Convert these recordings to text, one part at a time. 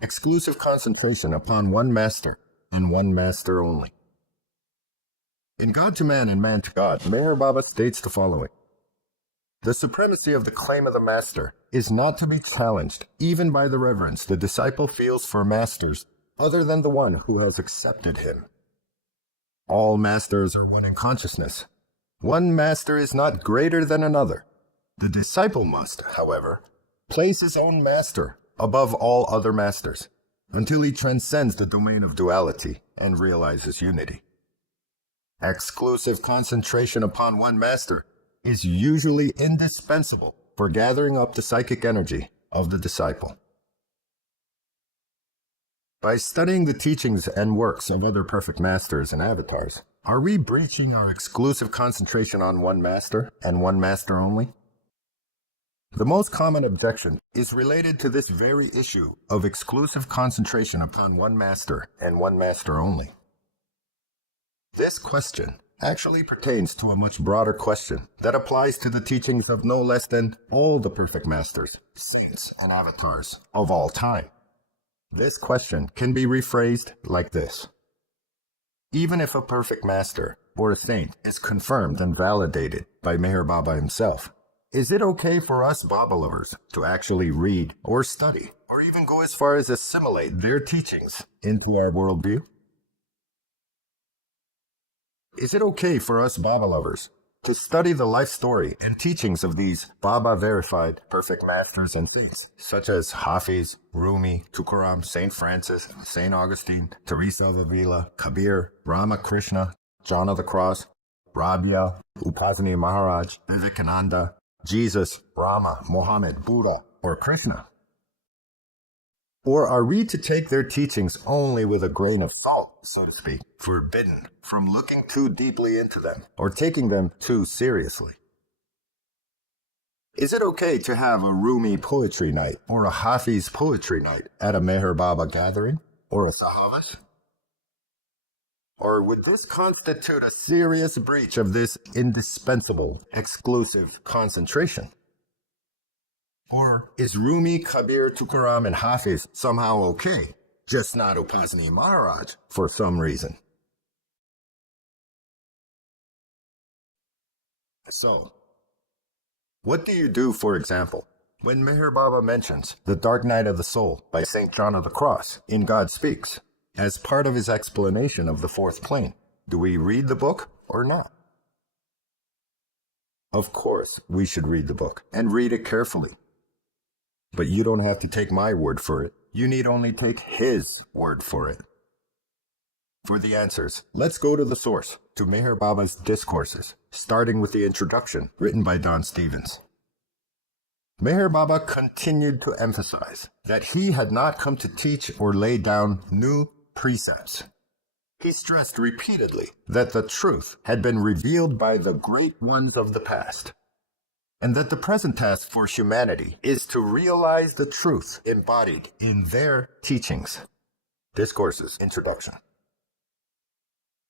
exclusive concentration upon one master and one master only. In God to Man and Man to God, Meher Baba states the following. The supremacy of the claim of the master is not to be challenged, even by the reverence the disciple feels for masters other than the one who has accepted him. All masters are one in consciousness. One master is not greater than another. The disciple must, however, place his own master above all other masters until he transcends the domain of duality and realizes unity. Exclusive concentration upon one master is usually indispensable for gathering up the psychic energy of the disciple. By studying the teachings and works of other perfect masters and avatars, are we breaching our exclusive concentration on one master and one master only? The most common objection is related to this very issue of exclusive concentration upon one master and one master only. This question actually pertains to a much broader question that applies to the teachings of no less than all the perfect masters, saints, and avatars of all time. This question can be rephrased like this. Even if a perfect master or a saint is confirmed and validated by Meher Baba himself, is it okay for us Baba lovers to actually read or study, or even go as far as assimilate their teachings into our worldview? Is it okay for us Baba lovers to study the life story and teachings of these Baba-verified perfect masters and saints, such as Hafiz, Rumi, Tukaram, Saint Francis, Saint Augustine, Teresa of Avila, Kabir, Ramakrishna, John of the Cross, Rabia, Upasani Maharaj, Vivekananda, Jesus, Rama, Mohammed, Buddha, or Krishna? Or are we to take their teachings only with a grain of salt, so to speak, forbidden from looking too deeply into them or taking them too seriously? Is it okay to have a Rumi poetry night or a Hafiz poetry night at a Meher Baba gathering or a Sahavas? Or would this constitute a serious breach of this indispensable, exclusive concentration? Or is Rumi, Kabir, Tukaram, and Hafiz somehow okay, just not Upasani Maharaj for some reason? So, what do you do, for example, when Meher Baba mentions The Dark Night of the Soul by St. John of the Cross in God Speaks as part of his explanation of the fourth plane? Do we read the book or not? Of course, we should read the book and read it carefully. But you don't have to take my word for it. You need only take his word for it. For the answers, let's go to the source, to Meher Baba's discourses, starting with the introduction written by Don Stevens. Meher Baba continued to emphasize that he had not come to teach or lay down new precepts. He stressed repeatedly that the truth had been revealed by the great ones of the past, and that the present task for humanity is to realize the truth embodied in their teachings. Discourses Introduction.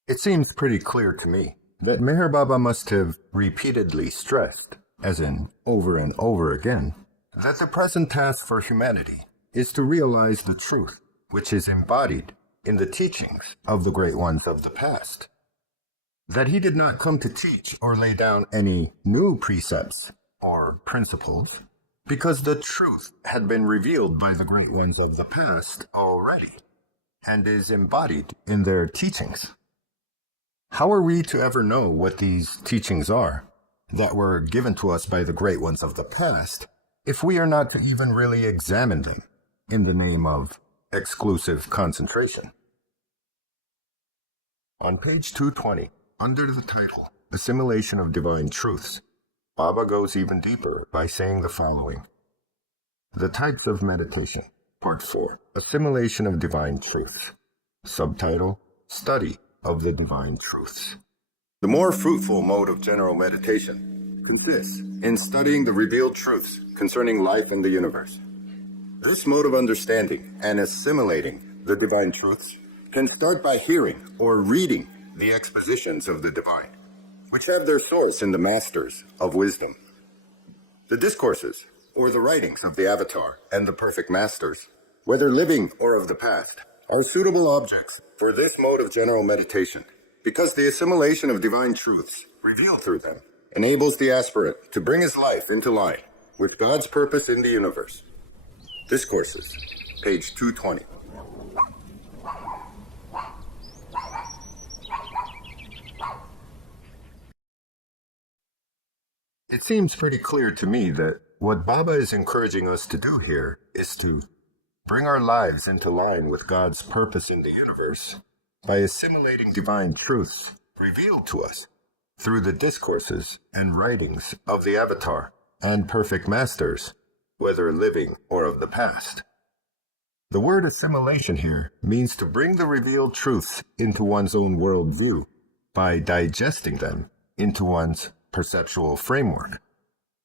It seems pretty clear to me that Meher Baba must have repeatedly stressed, as in over and over again, that the present task for humanity is to realize the truth which is embodied in the teachings of the great ones of the past. That he did not come to teach or lay down any new precepts or principles, because the truth had been revealed by the great ones of the past already, and is embodied in their teachings. How are we to ever know what these teachings are, that were given to us by the great ones of the past, if we are not to even really examine them in the name of exclusive concentration? On page 220, under the title, Assimilation of Divine Truths, Baba goes even deeper by saying the following. The Types of Meditation, Part 4, Assimilation of Divine Truths. Subtitle, Study of the Divine Truths. The more fruitful mode of general meditation consists in studying the revealed truths concerning life and the universe. This mode of understanding and assimilating the divine truths can start by hearing or reading the expositions of the divine, which have their source in the masters of wisdom. The discourses, or the writings of the Avatar and the perfect masters, whether living or of the past, are suitable objects for this mode of general meditation, because the assimilation of divine truths revealed through them enables the aspirant to bring his life into line with God's purpose in the universe. Discourses, page 220. It seems pretty clear to me that what Baba is encouraging us to do here is to bring our lives into line with God's purpose in the universe by assimilating divine truths revealed to us through the discourses and writings of the Avatar and perfect masters, whether living or of the past. The word assimilation here means to bring the revealed truths into one's own worldview by digesting them into one's perceptual framework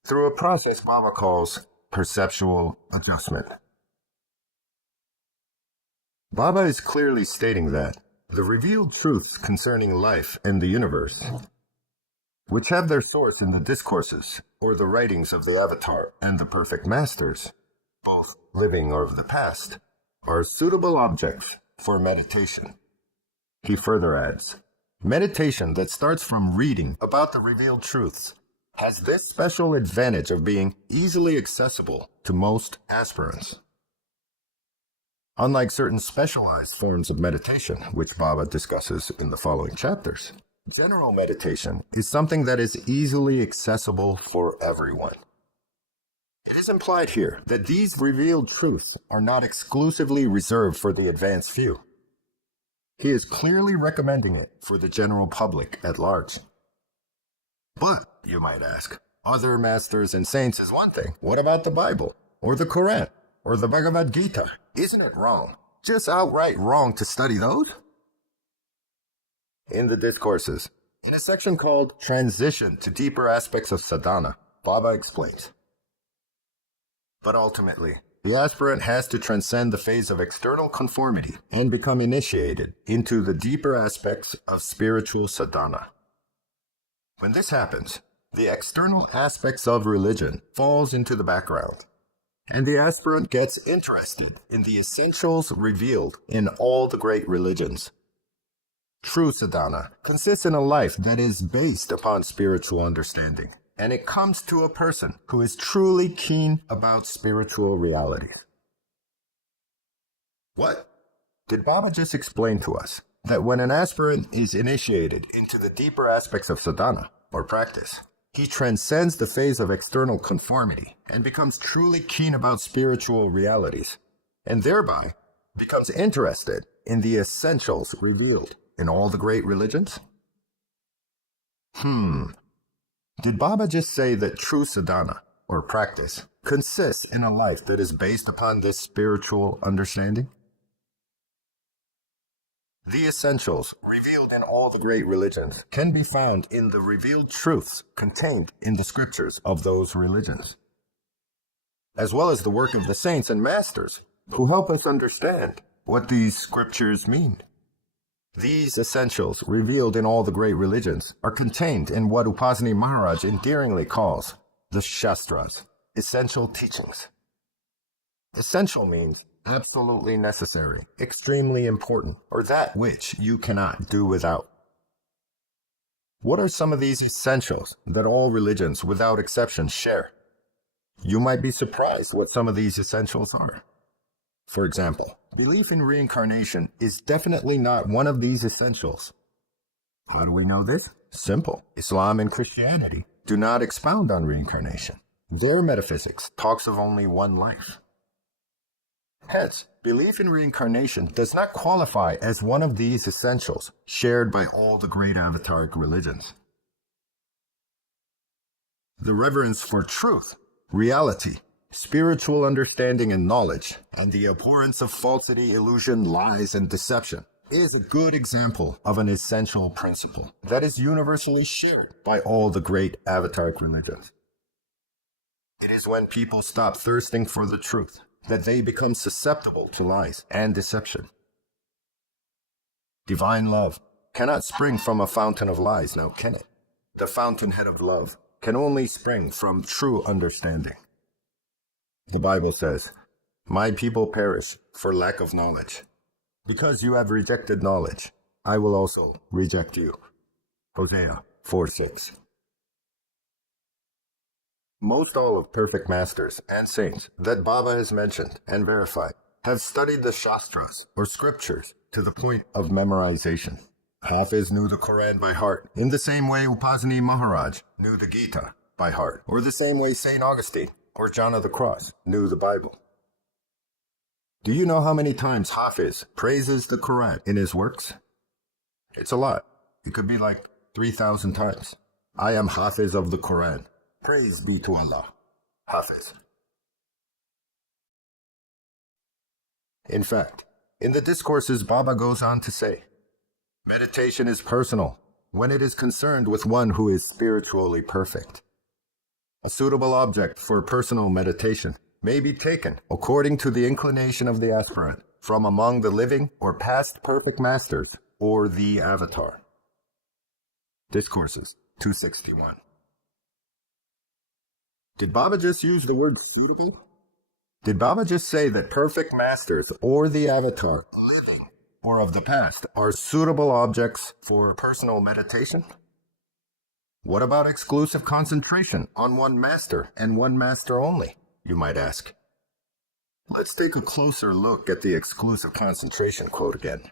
through a process Baba calls perceptual adjustment. Baba is clearly stating that the revealed truths concerning life and the universe, which have their source in the discourses or the writings of the Avatar and the perfect masters, both living or of the past, are suitable objects for meditation. He further adds, meditation that starts from reading about the revealed truths has this special advantage of being easily accessible to most aspirants. Unlike certain specialized forms of meditation, which Baba discusses in the following chapters, general meditation is something that is easily accessible for everyone. It is implied here that these revealed truths are not exclusively reserved for the advanced few. He is clearly recommending it for the general public at large. But, you might ask, other masters and saints is one thing. What about the Bible, or the Quran, or the Bhagavad Gita? Isn't it wrong, just outright wrong, to study those? In the discourses, in a section called Transition to Deeper Aspects of Sadhana, Baba explains, but ultimately, the aspirant has to transcend the phase of external conformity and become initiated into the deeper aspects of spiritual sadhana. When this happens, the external aspects of religion falls into the background, and the aspirant gets interested in the essentials revealed in all the great religions. True sadhana consists in a life that is based upon spiritual understanding, and it comes to a person who is truly keen about spiritual realities. What? Did Baba just explain to us that when an aspirant is initiated into the deeper aspects of sadhana, or practice, he transcends the phase of external conformity and becomes truly keen about spiritual realities, and thereby becomes interested in the essentials revealed in all the great religions? Did Baba just say that true sadhana, or practice, consists in a life that is based upon this spiritual understanding? The essentials revealed in all the great religions can be found in the revealed truths contained in the scriptures of those religions, as well as the work of the saints and masters who help us understand what these scriptures mean. These essentials revealed in all the great religions are contained in what Upasani Maharaj endearingly calls the Shastras, essential teachings. Essential means absolutely necessary, extremely important, or that which you cannot do without. What are some of these essentials that all religions without exception share? You might be surprised what some of these essentials are. For example, belief in reincarnation is definitely not one of these essentials. How do we know this? Simple. Islam and Christianity do not expound on reincarnation. Their metaphysics talks of only one life. Hence, belief in reincarnation does not qualify as one of these essentials shared by all the great avataric religions. The reverence for truth, reality, spiritual understanding and knowledge, and the abhorrence of falsity, illusion, lies, and deception is a good example of an essential principle that is universally shared by all the great avataric religions. It is when people stop thirsting for the truth that they become susceptible to lies and deception. Divine love cannot spring from a fountain of lies, now can it? The fountainhead of love can only spring from true understanding. The Bible says, My people perish for lack of knowledge. Because you have rejected knowledge, I will also reject you. Hosea 4:6. Most all of perfect masters and saints that Baba has mentioned and verified have studied the Shastras, or scriptures, to the point of memorization. Hafiz knew the Quran by heart, in the same way Upasani Maharaj knew the Gita by heart, or the same way St. Augustine or John of the Cross knew the Bible. Do you know how many times Hafiz praises the Quran in his works? It's a lot. It could be like 3,000 times. I am Hafiz of the Quran. Praise be to Allah. Hafiz. In fact, in the discourses, Baba goes on to say, meditation is personal when it is concerned with one who is spiritually perfect. A suitable object for personal meditation may be taken, according to the inclination of the aspirant, from among the living or past perfect masters, or the avatar. Discourses 261. Did Baba just use the word suitable? Did Baba just say that perfect masters, or the avatar, living or of the past, are suitable objects for personal meditation? What about exclusive concentration on one master and one master only, you might ask? Let's take a closer look at the exclusive concentration quote again.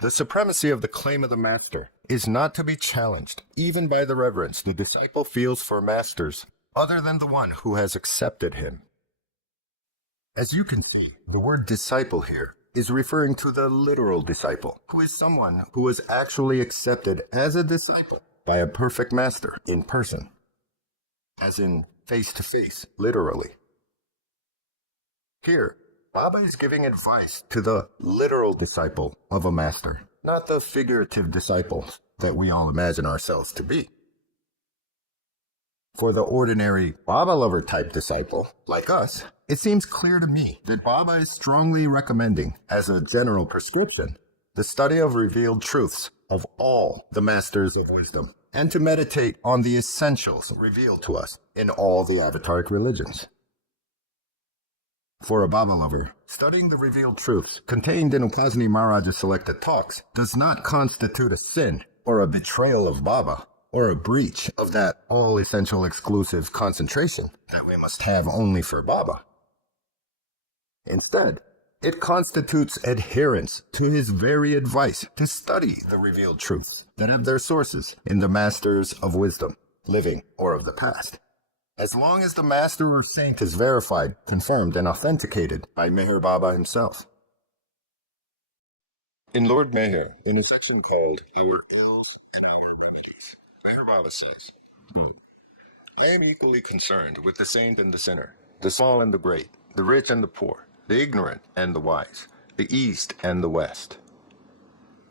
The supremacy of the claim of the master is not to be challenged, even by the reverence the disciple feels for masters other than the one who has accepted him. As you can see, the word disciple here is referring to the literal disciple, who is someone who was actually accepted as a disciple by a perfect master in person, as in face to face, literally. Here, Baba is giving advice to the literal disciple of a master, not the figurative disciples that we all imagine ourselves to be. For the ordinary Baba lover type disciple, like us, it seems clear to me that Baba is strongly recommending, as a general prescription, the study of revealed truths of all the masters of wisdom, and to meditate on the essentials revealed to us in all the avataric religions. For a Baba lover, studying the revealed truths contained in Upasani Maharaj's selected talks does not constitute a sin or a betrayal of Baba, or a breach of that all-essential exclusive concentration that we must have only for Baba. Instead, it constitutes adherence to his very advice to study the revealed truths that have their sources in the masters of wisdom, living or of the past. As long as the master or saint is verified, confirmed, and authenticated by Meher Baba himself. In Lord Meher, in a section called Our Ills and Our Bondages, Meher Baba says, I am equally concerned with the saint and the sinner, the small and the great, the rich and the poor, the ignorant and the wise, the east and the west.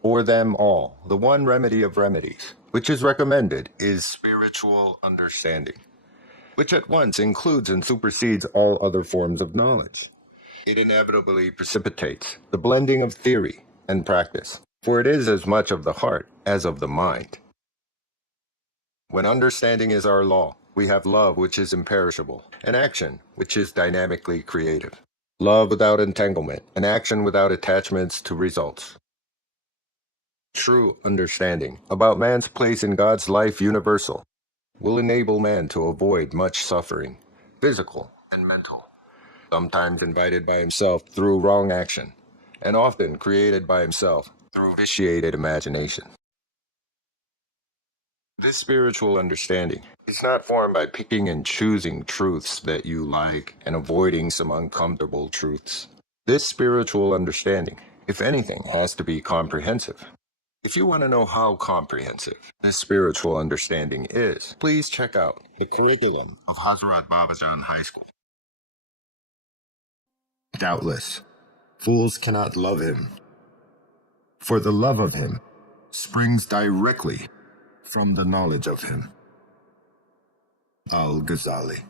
For them all, the one remedy of remedies, which is recommended, is spiritual understanding, which at once includes and supersedes all other forms of knowledge. It inevitably precipitates the blending of theory and practice, for it is as much of the heart as of the mind. When understanding is our law, we have love which is imperishable, and action which is dynamically creative. Love without entanglement, and action without attachments to results. True understanding about man's place in God's life universal will enable man to avoid much suffering, physical and mental, sometimes invited by himself through wrong action, and often created by himself through vitiated imagination. This spiritual understanding is not formed by picking and choosing truths that you like and avoiding some uncomfortable truths. This spiritual understanding, if anything, has to be comprehensive. If you want to know how comprehensive this spiritual understanding is, please check out the curriculum of Hazrat Babajan High School. Doubtless, fools cannot love him, for the love of him springs directly from the knowledge of him. Al-Ghazali.